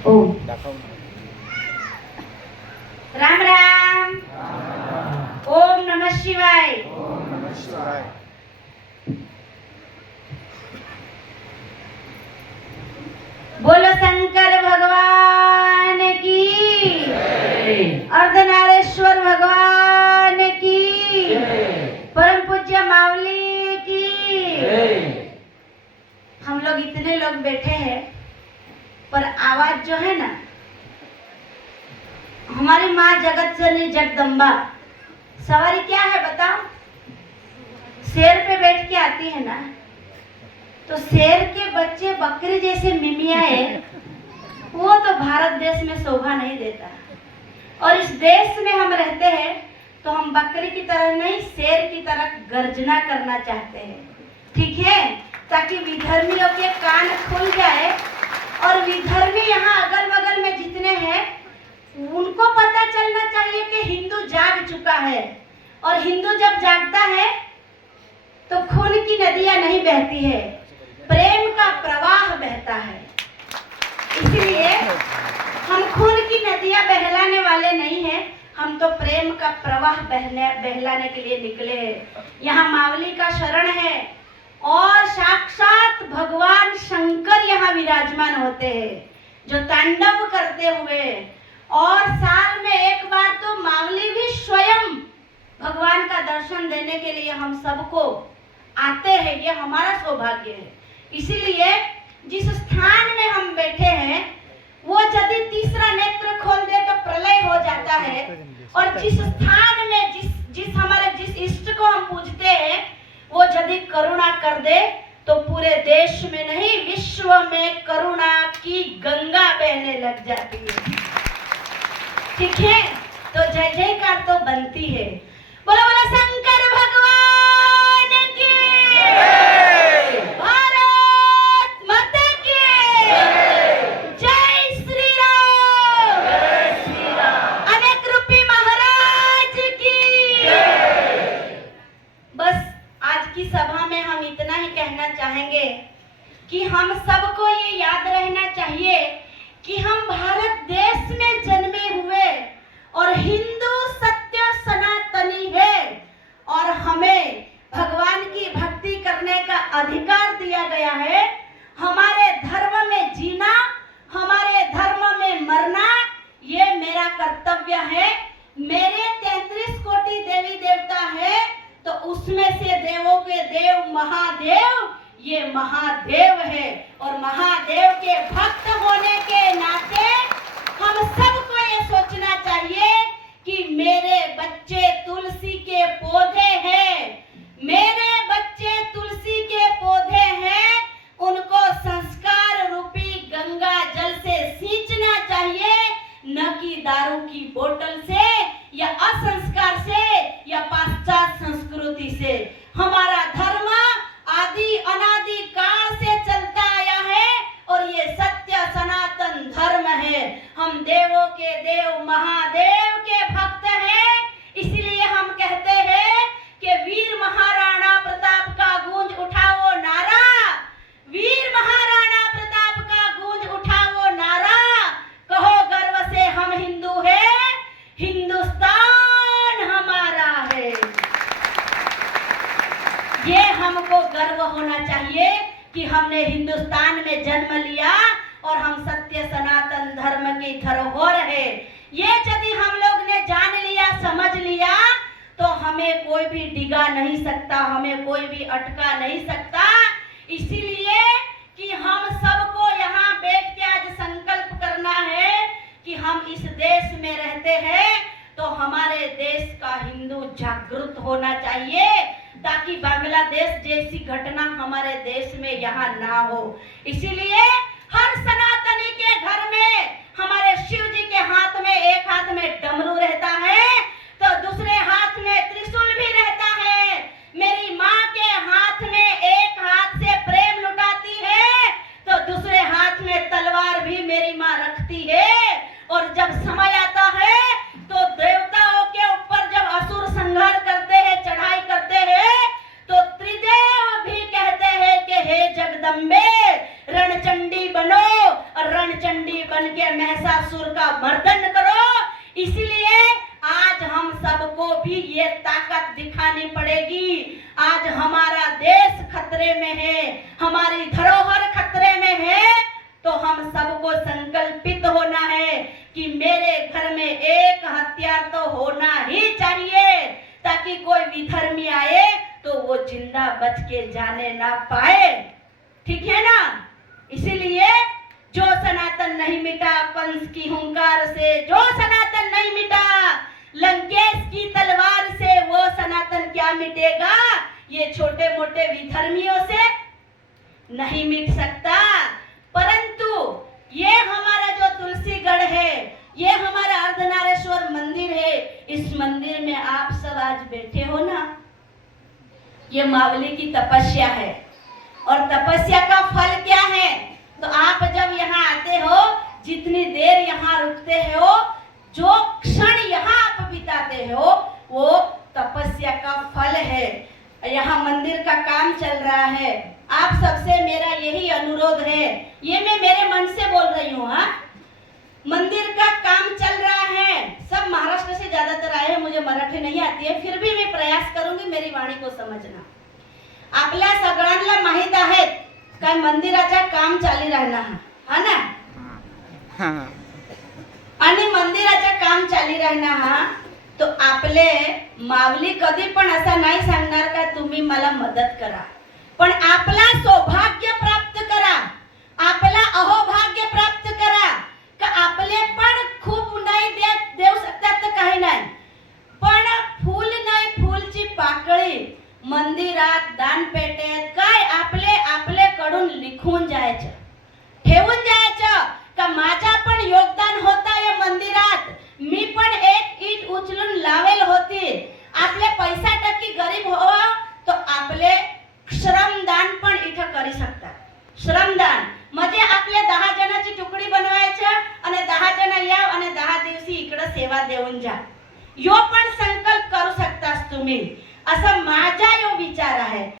ओम राम राम। ओम नमः शिवाय। बोलो शंकर भगवान की, अर्धनारेश्वर भगवान की, परम पूज्य मावली की। हम लोग इतने लोग बैठे हैं, पर आवाज जो है ना, हमारी माँ जगत जननी जगदम्बा सवारी क्या है बताओ? शेर पे बैठ के आती है ना, तो शेर के बच्चे बकरी जैसे मिमियाए, वो तो भारत देश में शोभा नहीं देता। और इस देश में हम रहते हैं तो हम बकरी की तरह नहीं, शेर की तरह गर्जना करना चाहते हैं, ठीक है? ताकि विधर्मियों के कान खुल जाए और विधर्मी यहाँ अगल बगल में जितने हैं उनको पता चलना चाहिए कि हिंदू जाग चुका है। और हिंदू जब जागता है तो खून की नदियां नहीं बहती है, प्रेम का प्रवाह बहता है। इसलिए हम खून की नदियां बहलाने वाले नहीं हैं, हम तो प्रेम का प्रवाह बहलाने के लिए निकले हैं। यहाँ मावली का शरण है और साक्षात भगवान शंकर यहाँ विराजमान होते हैं, जो तांडव करते हुए, और साल में एक बार तो मावली भी स्वयं भगवान का दर्शन देने के लिए हम सबको आते हैं। ये हमारा सौभाग्य है। इसीलिए जिस स्थान में हम बैठे हैं वो यदि तीसरा नेत्र खोल दे तो प्रलय हो जाता है। और जिस स्थान में जिस इष्ट को हम पूजते हैं वो यदि करुणा कर दे तो पूरे देश में नहीं, विश्व में करुणा की गंगा बहने लग जाती है, ठीक है? तो जय जयकार तो बनती है। बोलो बोलो शंकर भगवान की, भारत माता की जय श्री राम, अनेक रूपी महाराज की। बस आज की सभा में हम इतना ही कहना चाहेंगे कि हम सबको ये याद रहना चाहिए कि हम भारत देश में जन्मे हुए और हिंदू सत्य सनातनी है, और हमें भगवान की भक्ति करने का अधिकार दिया गया है। हमारे धर्म में जीना, हमारे धर्म में मरना, ये मेरा कर्तव्य है। मेरे 33 कोटि देवी देवता है, तो उसमें से देवों के देव महादेव ये महादेव है। और महादेव के भक्त होने के नाते हम सबको ये सोचना चाहिए कि मेरे बच्चे तुलसी के पौधे हैं, मेरे बच्चे तुलसी के पौधे हैं, उनको संस्कार रूपी गंगा जल से सींचना चाहिए, न कि दारू की बोतल से या असंस्कार से या पाश्चात्य संस्कृति से। हमारा धर्म आदि अनादि काल से चलता आया है और ये सत्य सनातन धर्म है। हम देवों के देव महादेव के भक्त हैं, इसलिए हम कहते हैं कि वीर महाराणा प्रताप का गूंज उठाओ नारा, वीर महाराणा प्रताप का गूंज उठाओ नारा, कहो गर्व से हम हिंदू हैं, हिंदुस्तान हमारा है। ये हमको गर्व होना चाहिए कि हमने हिंदुस्तान में जन्म लिया और हम सत्य सनातन धर्म की धरोहर है। ये यदि हम लोग ने जान लिया, समझ लिया, तो हमें कोई भी डिगा नहीं सकता, हमें कोई भी अटका नहीं सकता। इसीलिए कि हम सबको यहाँ बैठ के आज संकल्प करना है कि हम इस देश में रहते हैं तो हमारे देश का हिंदू जागरूक होना चाहिए, ताकि बांग्लादेश जैसी घटना हमारे देश में यहाँ ना हो। इसीलिए हर सनातनी के घर में हमारे शिव जी के हाथ में, एक हाथ में डमरू रहता है तो दूसरे हाथ में त्रिशूल भी रहता है। मेरी माँ के हाथ में एक हाथ से प्रेम लुटाती है तो दूसरे हाथ में तलवार भी मेरी माँ रखती है। और जब समय आता है तो देवताओं के ऊपर जब असुर संहार करते हैं, चढ़ाई करते हैं, तो त्रिदेव भी कहते हैं कि हे जगदम्बे रणचंडी बनके महिषासुर का मर्दन करो। इसलिए आज हम सबको भी ये ताकत दिखानी पड़ेगी। आज हमारा देश खतरे में है, हमारी धरोहर खतरे में है, तो हम सबको संकल्पित होना है कि मेरे घर में एक हथियार तो होना ही चाहिए, ताकि कोई विधर्मी आए तो वो जिंदा बच के जाने ना पाए। ठीक है ना? इसीलिए जो सनातन नहीं मिटा कंस की हुंकार से, जो सनातन नहीं मिटा लंकेश की तलवार से, वो सनातन क्या मिटेगा? ये छोटे मोटे विधर्मियों से नहीं मिट सकता। परंतु ये हमारा जो तुलसीगढ़ है, ये हमारा अर्धनारेश्वर मंदिर है, इस मंदिर में आप सब आज बैठे हो ना, ये मावली की तपस्या है। और तपस्या का फल क्या है? तो आप जब यहाँ आते हो, जितनी देर यहाँ रुकते हो, जो क्षण यहाँ आप बिताते हो, वो तपस्या का फल है। यहाँ मंदिर का काम चल रहा है। आप सबसे मेरा यही अनुरोध है, ये मैं मेरे मन से बोल रही हूँ। हाँ, मंदिर का काम चल रहा है। सब महाराष्ट्र से ज्यादातर आए हैं, मुझे मराठी नहीं आती है, फिर भी मैं प्रयास करूंगी मेरी वाणी को समजना। आपल्या सगळ्यांना माहित आहे काय मंदिराचं काम चालू राहणार हा ना, आणि मंदिराचं काम चालू राहणार, तो आपले मावली कधी पण असा नाही सांगणार का तुम्ही मला मदत करा, पण आपला सौभाग्य प्राप्त करा, आपला अहोभाग्य प्राप्त करा, का आपले पण खूप नाही देऊ शकतात तर काही नाही, पण फूल नाही, फूलची पाकळी मंदिरात, दानपेटेत काय आपले कडून लिखून जायचं, ठेवून जायचं का माझा पण योगदान होता या मंदिरात, मी पण एक ईट उचलून लावेल होती। आपले पैसा टक्की गरीब हो तो आपले श्रमदान पण इथं करू शकतात। श्रमदान म्हणजे आपले 10 जणांची टुकडी बनवायचं आणि 10 जण या आणि 10 दिवशी इकडे सेवा देऊन जा, यो पण संकल्प करू शकतास तुम्ही, असा माझा यो विचार आहे।